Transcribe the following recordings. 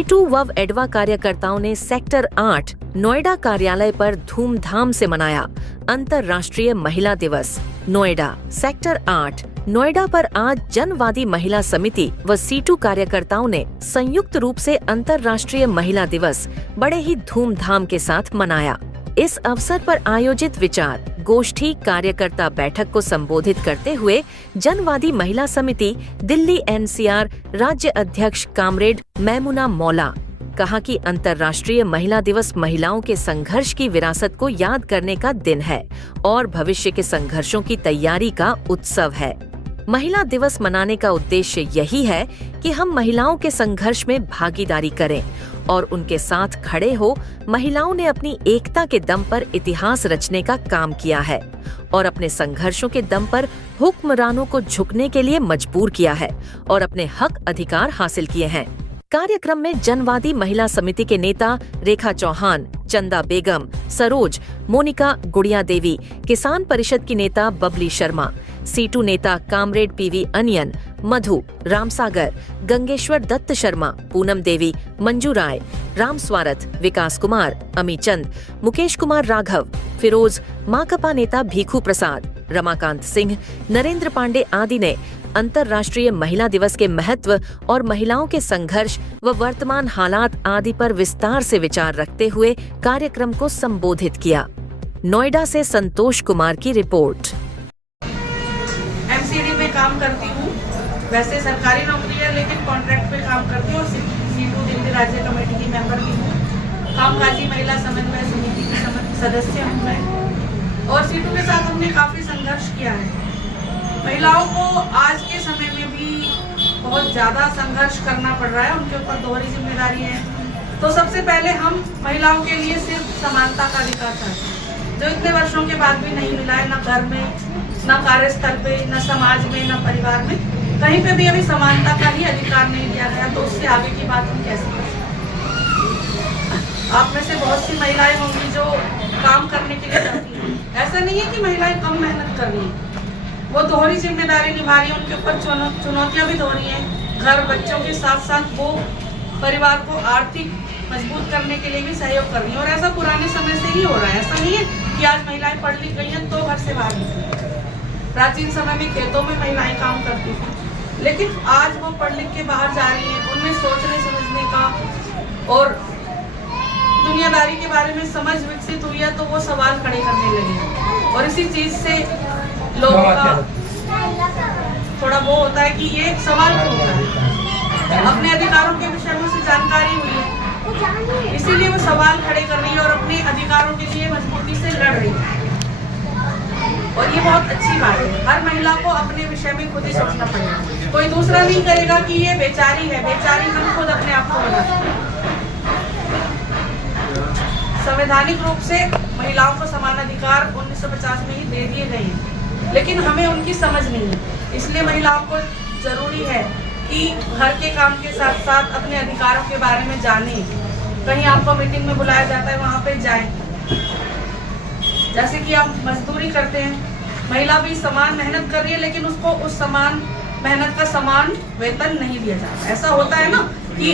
Situ व एडवा कार्यकर्ताओं ने सेक्टर 8 नोएडा कार्यालय पर धूमधाम से मनाया अंतर्राष्ट्रीय महिला दिवस। नोएडा सेक्टर 8 नोएडा पर आज जनवादी महिला समिति व सीटू कार्यकर्ताओं ने संयुक्त रूप से अंतर्राष्ट्रीय महिला दिवस बड़े ही धूमधाम के साथ मनाया। इस अवसर पर आयोजित विचार गोष्ठी कार्यकर्ता बैठक को संबोधित करते हुए जनवादी महिला समिति दिल्ली एनसीआर राज्य अध्यक्ष कामरेड मैमुना मौला कहा कि अंतर्राष्ट्रीय महिला दिवस महिलाओं के संघर्ष की विरासत को याद करने का दिन है और भविष्य के संघर्षों की तैयारी का उत्सव है। महिला दिवस मनाने का उद्देश्य यही है कि हम महिलाओं के संघर्ष में भागीदारी करें और उनके साथ खड़े हो। महिलाओं ने अपनी एकता के दम पर इतिहास रचने का काम किया है और अपने संघर्षों के दम पर हुक्मरानों को झुकने के लिए मजबूर किया है और अपने हक अधिकार हासिल किए हैं। कार्यक्रम में जनवादी महिला समिति के नेता रेखा चौहान, चंदा बेगम, सरोज, मोनिका गुड़िया देवी, किसान परिषद की नेता बबली शर्मा, सीटू नेता कामरेड पीवी अनियन, मधु, रामसागर, गंगेश्वर दत्त शर्मा, पूनम देवी, मंजू राय, राम स्वारथ, विकास कुमार, अमी चंद, मुकेश कुमार राघव, फिरोज, माकपा नेता भीखू प्रसाद, रमाकांत सिंह, नरेंद्र पांडे आदि ने अंतर्राष्ट्रीय महिला दिवस के महत्व और महिलाओं के संघर्ष व वर्तमान हालात आदि पर विस्तार से विचार रखते हुए कार्यक्रम को संबोधित किया। नोएडा से संतोष कुमार की रिपोर्ट। एमसीडी में काम करती हूँ, वैसे सरकारी नौकरी है लेकिन कॉन्ट्रैक्ट पे काम करती हूँ और सीटू दिल्ली राज्य कमेटी की मेंबर भी हूँ। कामकाजी महिला समन्वय समिति की सदस्य हूँ मैं और सीटू के साथ हमने काफी संघर्ष किया है। महिलाओं को आज के समय में भी बहुत ज्यादा संघर्ष करना पड़ रहा है, उनके ऊपर दोहरी जिम्मेदारी है। तो सबसे पहले हम महिलाओं के लिए सिर्फ समानता का अधिकार चाहते हैं, जो इतने वर्षों के बाद भी नहीं मिला है, न घर में, न कार्यस्थल पे, न समाज में, न परिवार में, कहीं पे भी अभी समानता का ही अधिकार नहीं दिया गया। तो उससे आगे की बात हम कैसे कर सकते। आप में से बहुत सी महिलाएं होंगी जो काम करने के लिए जाती हैं। ऐसा नहीं है कि महिलाएं कम मेहनत कर रही है, वो दोहरी जिम्मेदारी निभा रही है, उनके ऊपर चुनौतियां भी दोहरी हैं। घर बच्चों के साथ साथ वो परिवार को आर्थिक मजबूत करने के लिए भी सहयोग कर रही है और ऐसा पुराने समय से ही हो रहा है। ऐसा नहीं है कि आज महिलाएं पढ़ लिख गई हैं तो घर से बाहर निकली। प्राचीन समय में खेतों में महिलाएं काम करती थी, लेकिन आज वो पढ़ लिख के बाहर जा रही हैं। उनमें सोचने समझने का और दुनियादारी के बारे में समझ विकसित हुई है, तो वो सवाल खड़े करने लगे और इसी चीज से लोगों का थोड़ा वो होता है कि ये सवाल क्यों होता है। अपने अधिकारों के विषय में उसे जानकारी हुई है, इसीलिए वो सवाल खड़े कर रही है और अपने अधिकारों के लिए मजबूती से लड़ रही है और ये बहुत अच्छी बात है। हर महिला को अपने विषय में खुद ही सोचना पड़ेगा, कोई दूसरा नहीं करेगा कि ये बेचारी है। बेचारी हम खुद अपने आप को बनाते हैं। संवैधानिक रूप से महिलाओं को समान अधिकार 1950 में ही दे दिए गए हैं, लेकिन हमें उनकी समझ नहीं है। इसलिए महिलाओं को जरूरी है कि घर के काम के साथ साथ अपने अधिकारों के बारे में जाने। कहीं आपको मीटिंग में बुलाया जाता है, वहाँ पे जाएं। जैसे कि आप मजदूरी करते हैं, महिला भी समान मेहनत कर रही है लेकिन उसको उस समान मेहनत का समान वेतन नहीं दिया जाता। ऐसा होता है ना कि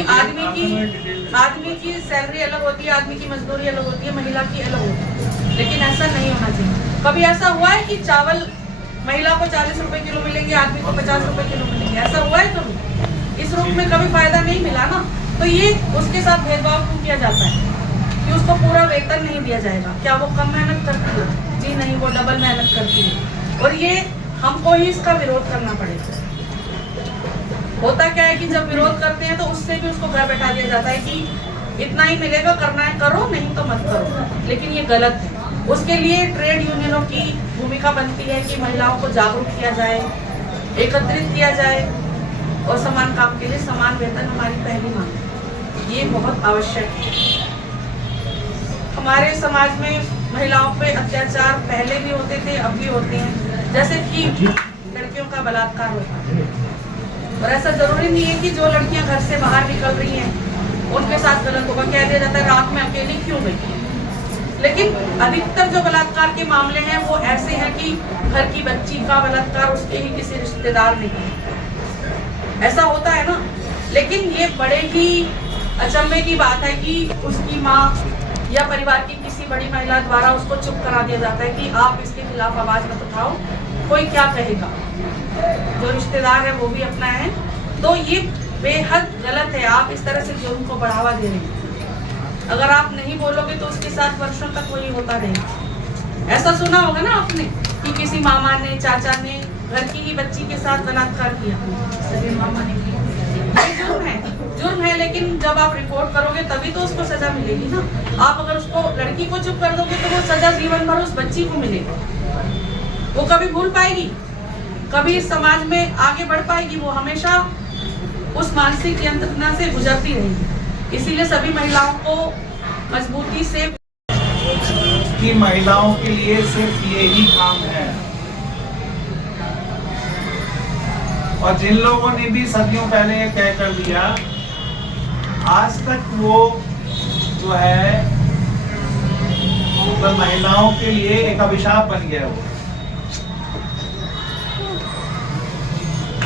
आदमी की सैलरी अलग होती है, आदमी की मजदूरी अलग होती है, महिला की अलग होती है, लेकिन ऐसा नहीं होना चाहिए। कभी ऐसा हुआ है कि चावल महिला को 40 रुपए किलो मिलेंगे, आदमी को 50 रुपए किलो मिलेंगे? ऐसा हुआ है कभी? इस रूप में कभी फायदा नहीं मिला ना। तो ये उसके साथ भेदभाव क्यों किया जाता है कि उसको पूरा वेतन नहीं दिया जाएगा? क्या वो कम मेहनत करती है? जी नहीं, वो डबल मेहनत करती है और ये हमको ही इसका विरोध करना पड़ेगा। होता क्या है कि जब विरोध करते हैं तो उससे भी उसको घर बैठा दिया जाता है कि इतना ही मिलेगा, करना है करो, नहीं तो मत करो। लेकिन ये गलत है। उसके लिए ट्रेड यूनियनों की भूमिका बनती है कि महिलाओं को जागरूक किया जाए, एकत्रित किया जाए और समान काम के लिए समान वेतन हमारी पहली मांग है। ये बहुत आवश्यक है। हमारे समाज में महिलाओं पे अत्याचार पहले भी होते थे, अब भी होते हैं। जैसे कि लड़कियों का बलात्कार होता है और ऐसा जरूरी नहीं है कि जो लड़कियां घर से बाहर निकल रही हैं उनके साथ गलत होगा। कह दिया जाता है रात में अकेली क्यों गई, लेकिन अधिकतर जो बलात्कार के मामले हैं वो ऐसे हैं कि घर की बच्ची का बलात्कार उसके ही किसी रिश्तेदार ने किया। ऐसा होता है ना। लेकिन ये बड़े ही अचंभे की बात है कि उसकी माँ या परिवार की किसी बड़ी महिला द्वारा उसको चुप करा दिया जाता है कि आप इसके खिलाफ आवाज मत उठाओ, कोई क्या कहेगा। जो रिश्तेदार है वो भी अपना है, तो ये बेहद गलत है। आप इस तरह से जुर्म को बढ़ावा दे रहे हैं। अगर आप नहीं बोलोगे तो उसके साथ वर्षों तक वही होता रहेगा। ऐसा सुना होगा ना आपने कि किसी मामा ने, चाचा ने घर की ही बच्ची के साथ बलात्कार किया, सगे मामा ने किया। ये जुर्म है, लेकिन जब आप रिपोर्ट करोगे तभी तो उसको सजा मिलेगी ना। आप अगर उसको, लड़की को चुप कर दोगे तो वो सजा जीवन भर उस बच्ची को मिलेगी। वो कभी भूल पाएगी, कभी इस समाज में आगे बढ़ पाएगी। वो हमेशा उस मानसिक यंत्रणा से गुजरती रहेगी। इसीलिए सभी महिलाओं को मजबूती से कि महिलाओं के लिए सिर्फ यही काम है, और जिन लोगों ने भी सदियों पहले ये तय कर दिया, आज तक वो जो है तो महिलाओं के लिए एक अभिशाप बन गया वो।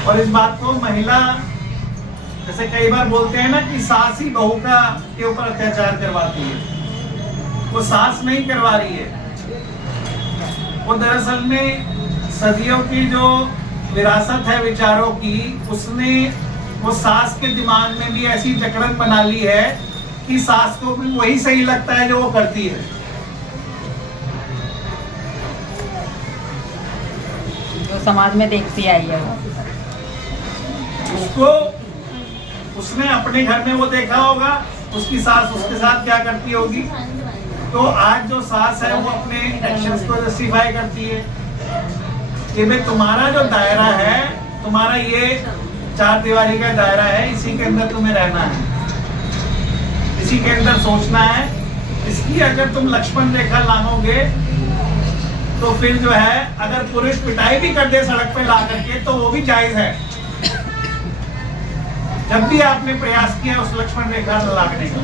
और इस बात को महिला, जैसे कई बार बोलते हैं ना कि सास ही बहू का के ऊपर अत्याचार करवाती है, वो सास नहीं करवा रही है। वो दरअसल में सदियों की जो विरासत है विचारों की, उसने वो सास के दिमाग में भी ऐसी जकड़न बना ली है कि सास को भी वही सही लगता है जो वो करती है। जो समाज में देखती आई है उसको, उसने अपने घर में वो देखा होगा उसकी सास उसके साथ क्या करती होगी। तो आज जो सास है वो अपने एक्शंस को जस्टिफाई करती है कि भाई तुम्हारा जो दायरा है, तुम्हारा ये चार दीवारी का दायरा है, इसी के अंदर तुम्हें रहना है, इसी के अंदर सोचना है। इसकी अगर तुम लक्ष्मण रेखा लांघोगे तो फिर जो है, अगर पुरुष पिटाई भी कर दे सड़क पे ला करके तो वो भी जायज है, जब भी आपने प्रयास किया उस लक्ष्मण रेखा लांघने का।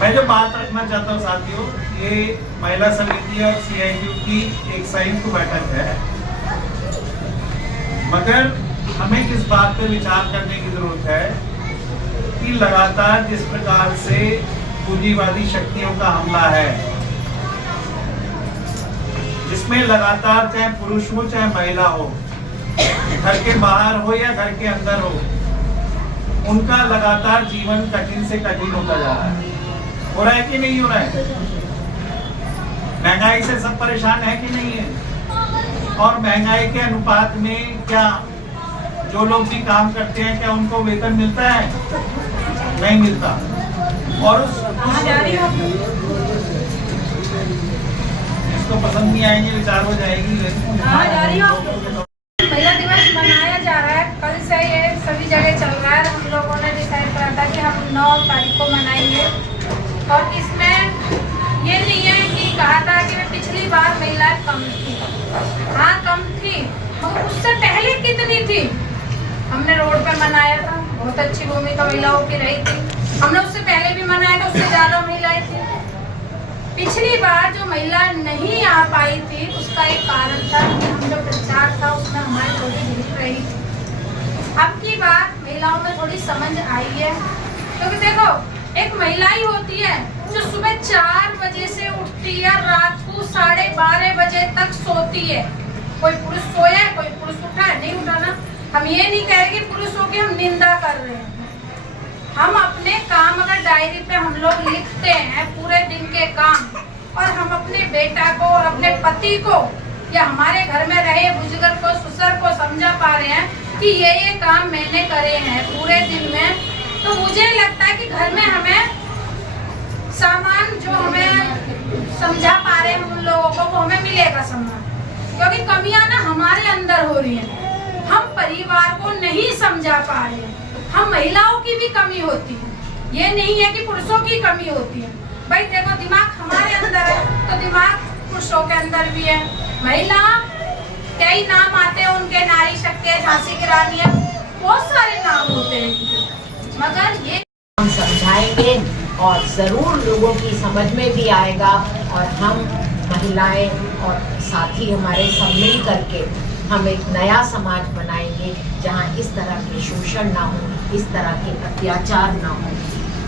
मैं जो बात रखना चाहता हूँ साथियों, ये महिला समिति और CITU की एक संयुक्त बैठक है, मगर हमें किस बात पर विचार करने की जरूरत है कि लगातार जिस प्रकार से पूंजीवादी शक्तियों का हमला है, जिसमें लगातार चाहे पुरुष हो चाहे महिला हो, घर के बाहर हो या घर के अंदर हो, उनका लगातार जीवन कठिन से कठिन होता जा रहा है। हो रहा है कि नहीं हो रहा है? महंगाई से सब परेशान है कि नहीं है? और महंगाई के अनुपात में क्या जो लोग भी काम करते हैं क्या उनको वेतन मिलता है? नहीं मिलता। और इसको पसंद नहीं आएंगे, विचार हो जाएगी। महिला दिवस मनाया जा रहा है, कल से ये सभी जगह चल रहा है। हम लोगों ने डिसाइड करा था कि हम 9 तारीख को मनाएंगे, और इसमें ये नहीं है कि कहा था कि पिछली बार महिलाएं कम थी। हाँ कम थी, मगर उससे पहले कितनी थी? हमने रोड पे मनाया था, बहुत अच्छी भूमिका महिलाओं की रही थी। हमने उससे पहले भी मनाया था, उससे ज्यादा महिलाएं थी। पिछली बार जो महिला नहीं आ पाई थी उसका एक कारण था कि हम जो प्रचार था उसमें हमारी थोड़ी ढील रही थी। अब की बार महिलाओं में थोड़ी समझ आई है, क्योंकि देखो एक महिला ही होती है जो सुबह 4 बजे से उठती है, रात को 12:30 बजे तक सोती है। कोई पुरुष सोया है, कोई पुरुष उठा है, नहीं उठा ना। हम ये नहीं कह रहे कि पुरुषों की हम निंदा कर रहे हैं। हम अपने काम अगर डायरी पे हम लोग लिखते हैं पूरे दिन के काम, और हम अपने बेटा को और अपने पति को या हमारे घर में रहे बुजुर्ग को, ससुर को समझा पा रहे हैं कि ये काम मैंने करे हैं पूरे दिन में, तो मुझे लगता है कि घर में हमें सामान जो हमें समझा पा रहे हैं उन लोगों को, वो हमें मिलेगा सम्मान। क्योंकि कमियां ना हमारे अंदर हो रही हैं, हम परिवार को नहीं समझा पा रहे हैं। हम महिलाओं की भी कमी होती है, ये नहीं है कि पुरुषों की कमी होती है। भाई देखो, दिमाग हमारे अंदर है तो दिमाग पुरुषों के अंदर भी है। महिला कई नाम आते हैं उनके, नारी शक्ति है, झांसी की रानी है, बहुत सारे नाम होते हैं, मगर ये हम समझाएंगे और ज़रूर लोगों की समझ में भी आएगा, और हम महिलाएं और साथी हमारे सब मिल करके हम एक नया समाज बनाएंगे जहाँ इस तरह के शोषण ना हो, इस तरह के अत्याचार ना हो,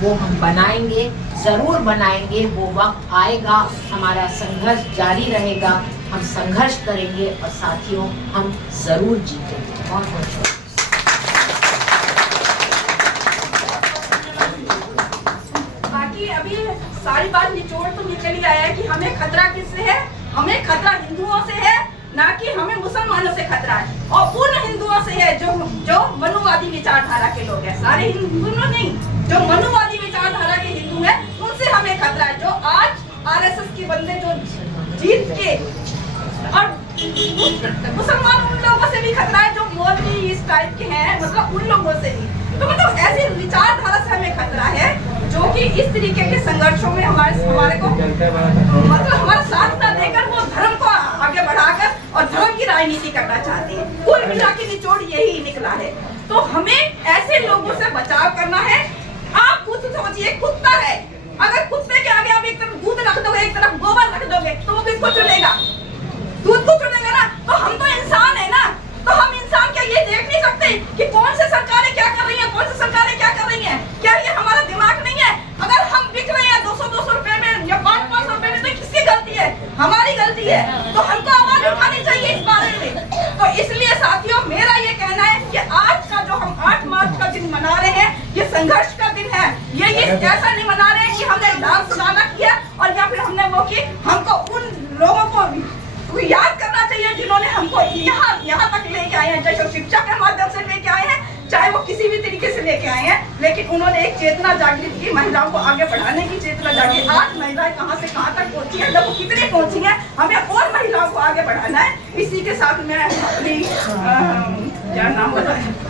वो हम बनाएंगे, जरूर बनाएंगे। वो वक्त आएगा, हमारा संघर्ष जारी रहेगा, हम संघर्ष करेंगे और साथियों हम जरूर जीतेंगे। बहुत बहुत शुक्रिया। बाकी अभी सारी बात निचोड़ तो निकल ही आया है कि हमें खतरा किससे है? हमें खतरा हिंदुओं से है, ना कि हमें मुसलमानों से खतरा है। और उन हिंदुओं से है जो मनुवादी विचारधारा के लोग हैं। सारे हिंदू नहीं, जो मनुवादी विचारधारा के हिंदू हैं, उनसे हमें खतरा है। जो आज आरएसएस के बंदे जो जीत के, और मुसलमान उन लोगों से भी खतरा है जो मौलवी इस टाइप के हैं, मतलब उन लोगों से भी। तो मतलब ऐसी विचारधारा से हमें खतरा है जो कि इस तरीके के संघर्षों में हमारे को मतलब हमारा साथ न देकर वो धर्म को आगे बढ़ाकर और धर्म की राजनीति करना चाहते हैं। कुल मिला के निचोड़ यही निकला है। तो हमें ऐसे लोगों से बचाव करना है। आप खुद सोचिए, कुत्ता है, अगर कुत्ते के आगे आप एक तरफ दूध रख दोगे, एक तरफ गोबर रख दोगे, तो वो किसको चुनेगा? दूध को चुनेगा ना। तो हम तो इंसान है ना, तो हम इंसान क्या ये देख नहीं सकते कि कौन से सरकारें क्या कर रही हैं, कौन सी सरकारें क्या कर रही हैं? क्या ये हमारा दिमाग नहीं है? अगर हम बिक रहे हैं 200-200 रुपए में या 500-500 रुपए में, तो किसकी गलती है? हमारी गलती है। तो हमको आवाज उठानी चाहिए इस बारे में। तो इसलिए साथियों, मेरा ये कहना है कि आज का जो हम 8 मार्च का दिन मना रहे हैं, ये संघर्ष का दिन है। ये ऐसा नहीं मना रहे हैं कि हमने डांस गाना किया और या फिर हमने वो की। हमको उन लोगों को याद करना चाहिए जिन्होंने हमको यहाँ तक लेके आए हैं, चाहे शिक्षा के माध्यम से लेके आए हैं, चाहे वो किसी भी तरीके से लेके आए हैं, लेकिन उन्होंने एक चेतना जागृत की, महिलाओं को आगे बढ़ाने की चेतना जागृत। आज महिलाएं कहाँ से कहाँ तक पहुंची है, लोग कितने पहुंची हैं, हमें और महिलाओं को आगे बढ़ाना है। इसी के साथ मैं अपनी क्या नाम बताया